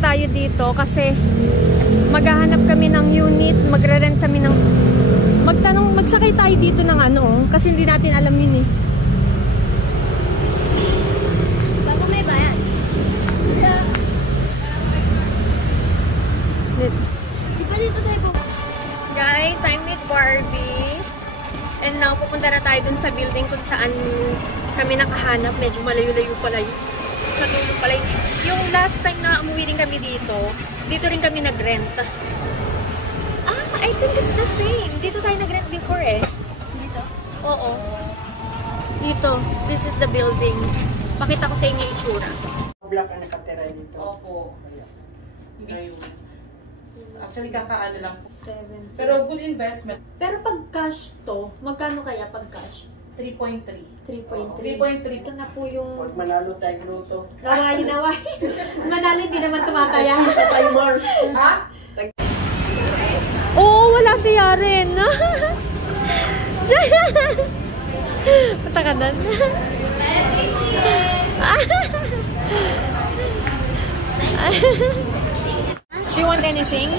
tayo dito kasi maghahanap kami ng unit, magre-rent kami ng magsakay tayo dito ng ano, kasi hindi natin alam yun eh. Bago may bayan. Di ba dito tayo po? Guys, I'm with Barbie. And now, pupunta na tayo dun sa building kung saan kami nakahanap. Medyo malayo-layo pala yun. Sa dulo pala yun. Yung last time na umuwi rin kami dito rin kami nag-rent. I think it's the same. Dito tayo nag-rent before eh. Dito? Oo. Dito. This is the building. Pakita ko sa inyo yung itsura. Black ang nakatira dito. Opo. Ngayon. Actually, kakaano lang. 7. Pero good investment. Pero pag cash to, magkano kaya pag cash? 3.3. 3.3. 3.3. Ito na po yung... Pag manalo tayo luto. Nawain. Manalo, hindi naman tumataya. Sa timer. Ha? Oo, wala si Yaren. Punta ka doon. Do you want anything?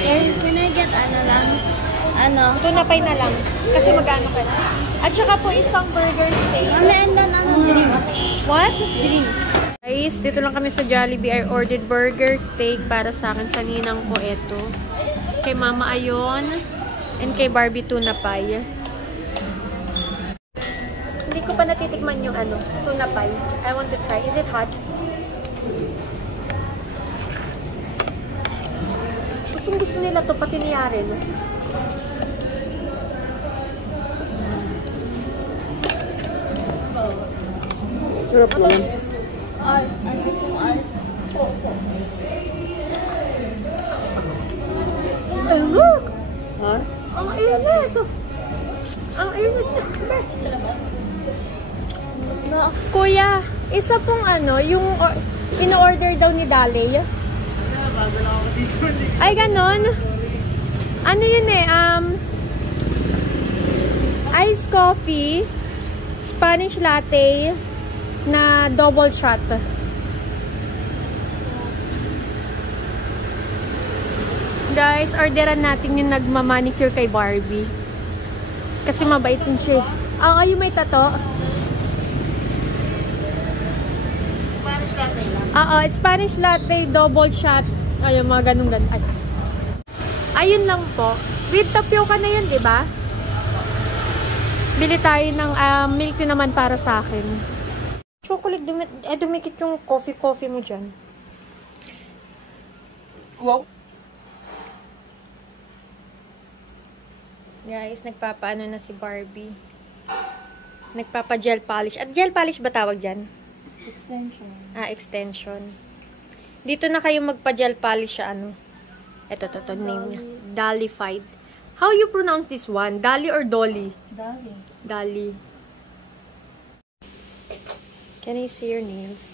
And can I get ano? Tunapay na lang. Kasi mag-ano ka na. At saka po isang burger steak. And then drink. What? Drink. Guys, dito lang kami sa Jollibee. I ordered burger steak para sa akin. Sa ninang ko ito. Kay Mama Ayon. And kay Barbie tuna pie. Hindi ko pa natitikman yung ano, tuna pie. I want to try. Is it hot? Gusto nila to, pati ni Yaren. Sarap naman. Ano itong ours? Ay, look! Ha? Ang init! Ang init siya. No. Kuya, isa pong ano, yung in-order daw ni Dali. Ay, ganon. Ano yun eh, iced coffee, Spanish latte, na double shot. Guys, orderan natin yung nagmamanicure kay Barbie. Kasi mabait din siya. Yung may tato. Spanish latte lang. Spanish latte, double shot. Ayun, mga ganun-ganun. Ayun lang po. With tapioca na yun, di ba? Bili tayo ng milk tea naman para sa akin. Chocolate, dumikit yung coffee mo dyan. Wow. Guys, nagpapaano na si Barbie. Nagpapa-gel polish. At gel polish ba tawag dyan? Extension. Extension. Dito na kayo magpa-gel polish siya, ano. Ito, name niya. Dollified. How you pronounce this one? Dolly or Dolly? Dali. Dolly. Can I see your nails?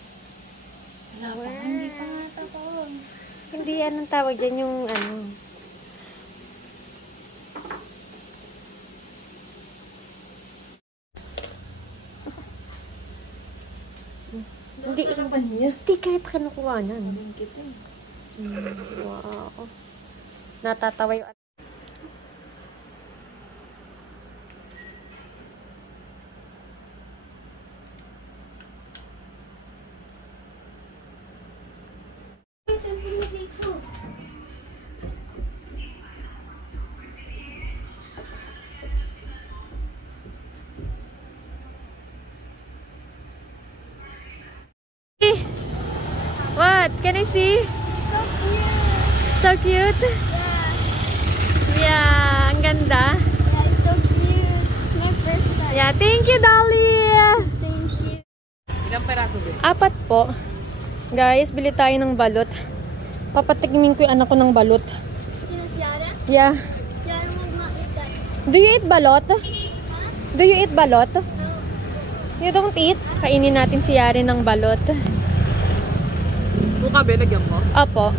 Hindi pa nga tapos. Hindi, anong tawag dyan yung, ano. Hindi kahit kinukuhanan. Wow. Natatawa yung What? Can I see? So cute. Yeah, ang ganda. Yeah, it's so cute. My first time. Yeah, thank you, Dolly. Thank you. Ilang peraso din? 4 po. Guys, bili tayo ng balot. Papatikmin ko yung anak ko ng balot. Sino si Yara? Yeah. Yara mag-makita. Do you eat balot? Do you eat balot? You don't eat? Kainin natin si Yari ng balot. Suka ba? Lagyan mo? Apo.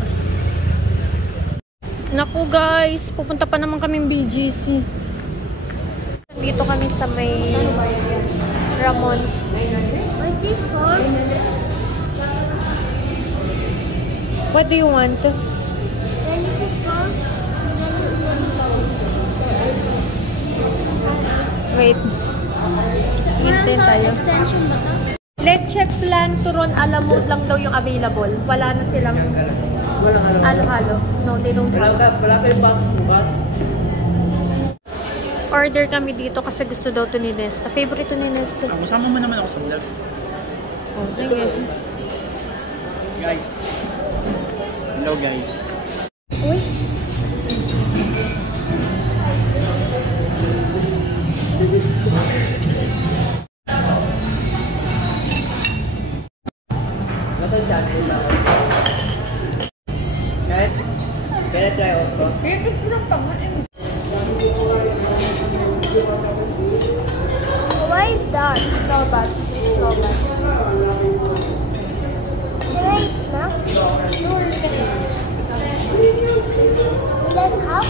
Naku guys, pupunta pa naman kaming BGC. Dito kami sa may Ramon's. What's this for? What do you want? Then this is for... Wait. Hintay tayo. Extension ba ito? Leche flan turon a la mode lang daw yung available. Wala na silang halo-halo. No, they don't have. Wala kayong box bukas. Order kami dito kasi gusto daw to ni Nesta. Favorite to ni Nesta. Kasama mo naman ako sa vlog. Oh, sige. Guys. Hello guys. Uy. Nasaan siya? Kahit, can I try also? Why is that? No bad. No bad. Right now? Sure, you can eat. Let's have.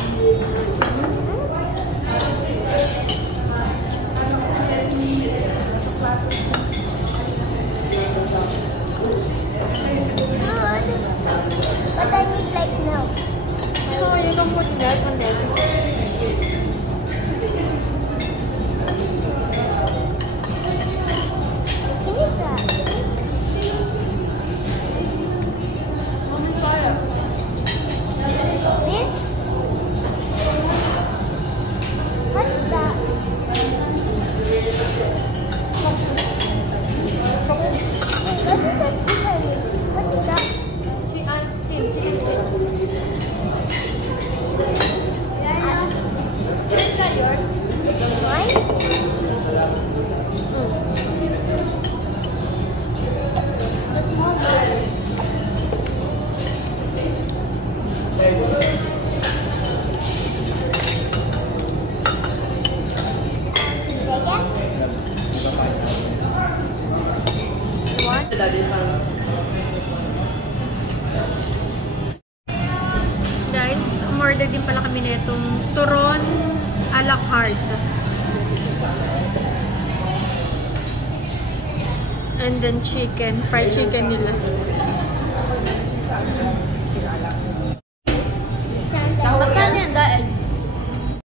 Good. But I need like milk. So, you can put that on there. Can you eat that? Milk? What is that? What is that chicken? What is that? Chicken skin. Is that yours? Mine? Guys, umorder din pala kami nitong turon a la carte. And then chicken, fried chicken nila.